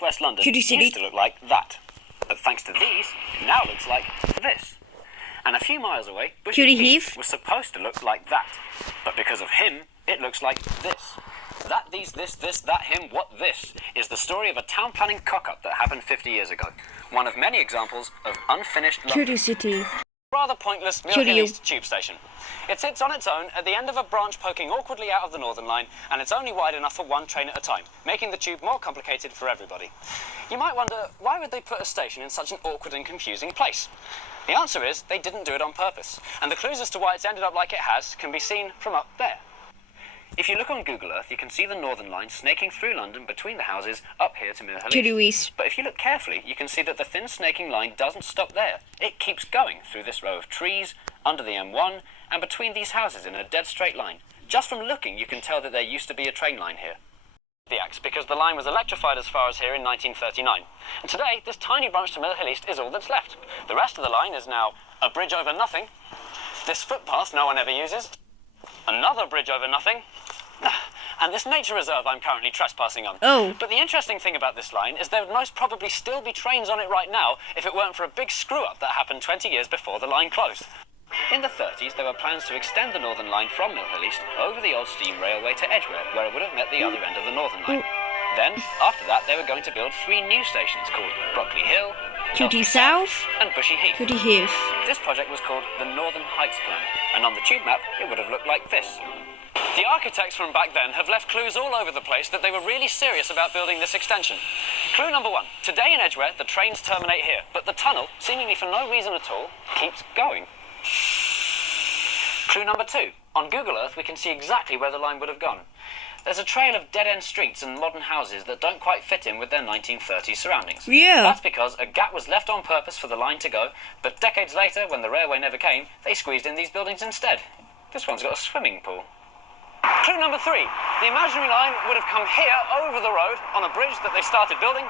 West London Cutie City used to look like that. But thanks to these, it now looks like this. And a few miles away, Cutie Bushy Heath Heath was supposed to look like that. But because of him, it looks like this. That, these, this, that, him, what, this is the story of a town planning cock-up that happened 50 years ago. One of many examples of unfinished London. Cutie City. Rather pointless Mill Hill East tube station. It sits on its own at the end of a branch poking awkwardly out of the Northern Line, and it's only wide enough for one train at a time, making the tube more complicated for everybody. You might wonder, why would they put a station in such an awkward and confusing place? The answer is, they didn't do it on purpose, and the clues as to why it's ended up like it has can be seen from up there. If you look on Google Earth, you can see the Northern Line snaking through London between the houses up here to Mill Hill East. But if you look carefully, you can see that the thin snaking line doesn't stop there. It keeps going through this row of trees, under the M1, and between these houses in a dead straight line. Just from looking, you can tell that there used to be a train line here. The axe, because the line was electrified as far as here in 1939. And today, this tiny branch to Mill Hill East is all that's left. The rest of the line is now a bridge over nothing, this footpath no one ever uses, another bridge over nothing, and this nature reserve I'm currently trespassing on. Oh. But the interesting thing about this line is there would most probably still be trains on it right now if it weren't for a big screw-up that happened 20 years before the line closed. In the 30s, there were plans to extend the Northern Line from Mill Hill East over the old steam railway to Edgware, where it would have met the other end of the Northern Line. Then, after that, they were going to build 3 new stations called Brockley Hill, Cutie South, and Bushy Heath. Cutie Heath. This project was called the Northern Heights Plan, and on the tube map, it would have looked like this. The architects from back then have left clues all over the place that they were really serious about building this extension. Clue number 1. Today in Edgware, the trains terminate here, but the tunnel, seemingly for no reason at all, keeps going. Clue number 2. On Google Earth, we can see exactly where the line would have gone. There's a trail of dead-end streets and modern houses that don't quite fit in with their 1930s surroundings. Yeah. That's because a gap was left on purpose for the line to go, but decades later, when the railway never came, they squeezed in these buildings instead. This one's got a swimming pool. Clue number 3. The imaginary line would have come here over the road on a bridge that they started building.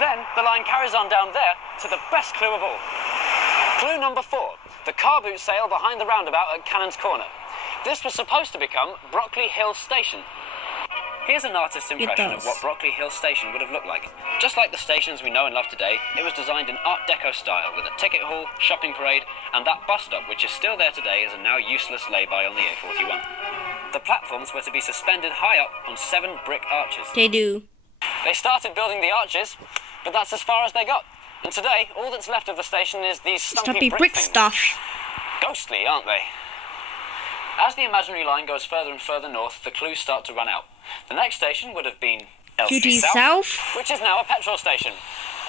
Then the line carries on down there to the best clue of all. Clue number 4. The car boot sale behind the roundabout at Cannon's Corner. This was supposed to become Brockley Hill Station. Here's an artist's impression of what Brockley Hill Station would have looked like. Just like the stations we know and love today, it was designed in Art Deco style with a ticket hall, shopping parade, and that bus stop which is still there today as a now useless lay-by on the A41. The platforms were to be suspended high up on 7 brick arches. They do. They started building the arches, but that's as far as they got. And today, all that's left of the station is these stumpy brick things. stuff. Ghostly, aren't they? As the imaginary line goes further and further north, the clues start to run out. The next station would have been Cutie South, which is now a petrol station.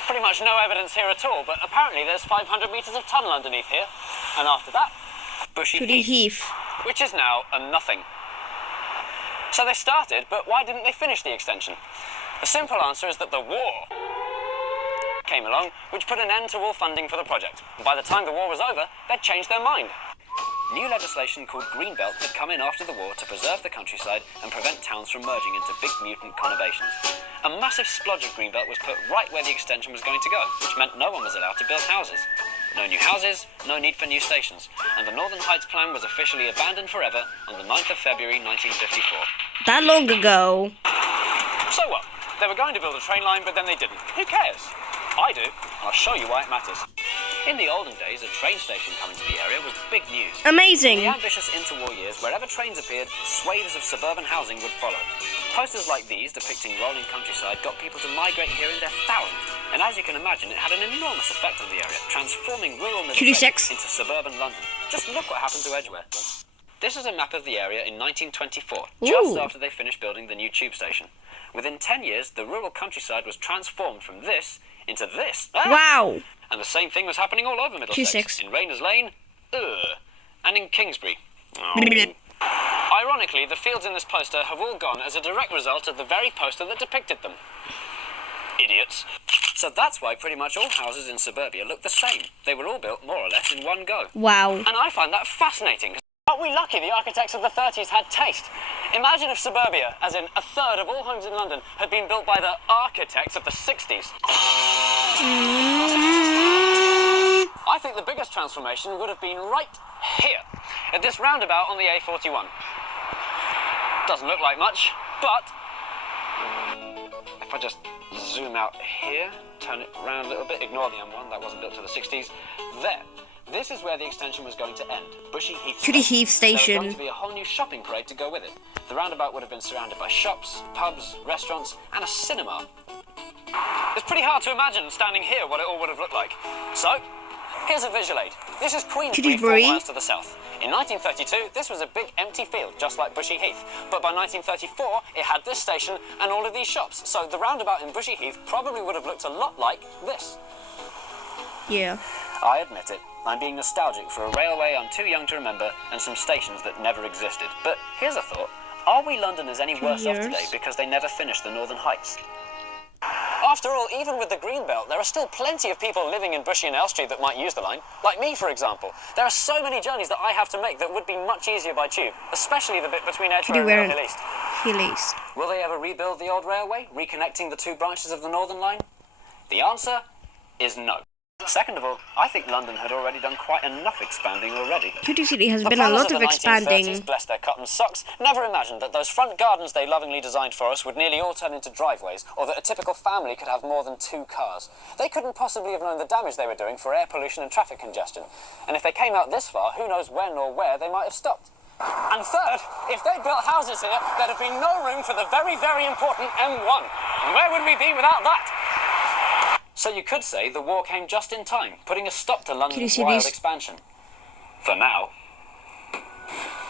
Pretty much no evidence here at all, but apparently there's 500 metres of tunnel underneath here. And after that, Bushy Cutie Heath, Heath. which is now a nothing. So they started, but why didn't they finish the extension? The simple answer is that the war came along, which put an end to all funding for the project. By the time the war was over, they'd changed their mind. New legislation called Greenbelt had come in after the war to preserve the countryside and prevent towns from merging into big mutant conurbations. A massive splodge of Greenbelt was put right where the extension was going to go, which meant no one was allowed to build houses. No new houses, no need for new stations, and the Northern Heights plan was officially abandoned forever on the 9th of February 1954. That long ago. So what? They were going to build a train line, but then they didn't. Who cares? I do, and I'll show you why it matters. In the olden days, a train station coming to the area was big news. Amazing. In the ambitious interwar years, wherever trains appeared, swathes of suburban housing would follow. Posters like these, depicting rolling countryside, got people to migrate here in their thousands. And as you can imagine, it had an enormous effect on the area, transforming rural Middlesex into suburban London. Just look what happened to Edgware. This is a map of the area in 1924, just after they finished building the new tube station. Within 10 years, the rural countryside was transformed from this into this. Wow. And the same thing was happening all over Middlesex. In Rayners Lane, and in Kingsbury. Ironically, the fields in this poster have all gone as a direct result of the very poster that depicted them. Idiots. So that's why pretty much all houses in suburbia look the same. They were all built more or less in one go. Wow. And I find that fascinating. Aren't we lucky the architects of the 30s had taste? Imagine if suburbia, as in a third of all homes in London, had been built by the architects of the 60s. I think the biggest transformation would have been right here, at this roundabout on the A41. Doesn't look like much, but if I just zoom out here, turn it around a little bit, ignore the M1, that wasn't built to the 60s. There. This is where the extension was going to end. Bushy Heath Cutie Heath There was Station. going to be a whole new shopping parade to go with it. The roundabout would have been surrounded by shops, pubs, restaurants, and a cinema. It's pretty hard to imagine standing here what it all would have looked like. So, here's a visual aid. This is Queensbury, 4 miles to the south. In 1932, this was a big empty field, just like Bushy Heath. But by 1934, it had this station and all of these shops. So the roundabout in Bushy Heath probably would have looked a lot like this. Yeah. I admit it. I'm being nostalgic for a railway I'm too young to remember and some stations that never existed. But here's a thought. Are we Londoners any worse off today because they never finished the Northern Heights? After all, even with the green belt, there are still plenty of people living in Bushy and Elstree that might use the line. Like me, for example. There are so many journeys that I have to make that would be much easier by tube, especially the bit between Edgware and Hill East. Hill East. Will they ever rebuild the old railway, reconnecting the two branches of the Northern Line? The answer is no. Second of all, I think London had already done quite enough expanding already. Cutie City has The been a planners lot of the expanding. 1930s, bless their cotton socks, never imagined that those front gardens they lovingly designed for us would nearly all turn into driveways, or that a typical family could have more than 2 cars. They couldn't possibly have known the damage they were doing for air pollution and traffic congestion. And if they came out this far, who knows when or where they might have stopped. And third, if they built houses here, there'd have been no room for the very, very important M1. And where would we be without that? So you could say the war came just in time, putting a stop to London's wild expansion. For now.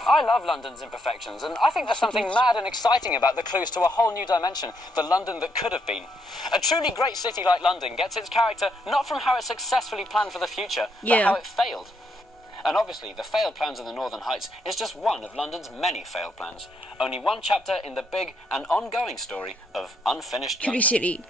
I love London's imperfections, and I think there's something mad and exciting about the clues to a whole new dimension, the London that could have been. A truly great city like London gets its character not from how it successfully planned for the future, but how it failed. And obviously, the failed plans of the Northern Heights is just one of London's many failed plans. Only one chapter in the big and ongoing story of unfinished Cutie London. City.